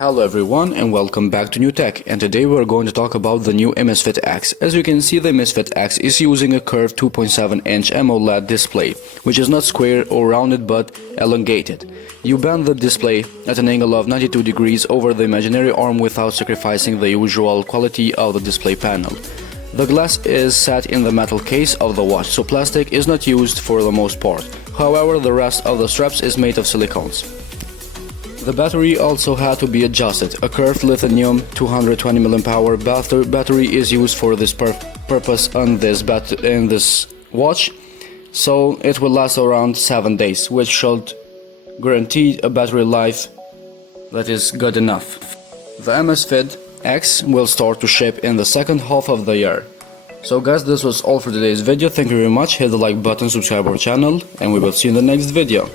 Hello everyone and welcome back to New Tech, and today we're going to talk about the new Amazfit X. As you can see, the Amazfit X is using a curved 2.7-inch AMOLED display, which is not square or rounded but elongated. You bend the display at an angle of 92 degrees over the imaginary arm without sacrificing the usual quality of the display panel. The glass is set in the metal case of the watch, so plastic is not used for the most part. However, the rest of the straps is made of silicones. The battery also had to be adjusted. A curved lithium 220 mAh battery is used for this purpose in this watch, so it will last around 7 days, which should guarantee a battery life that is good enough. The Amazfit X will start to ship in the second half of the year. So guys, this was all for today's video. Thank you very much. Hit the like button, subscribe our channel, and we will see you in the next video.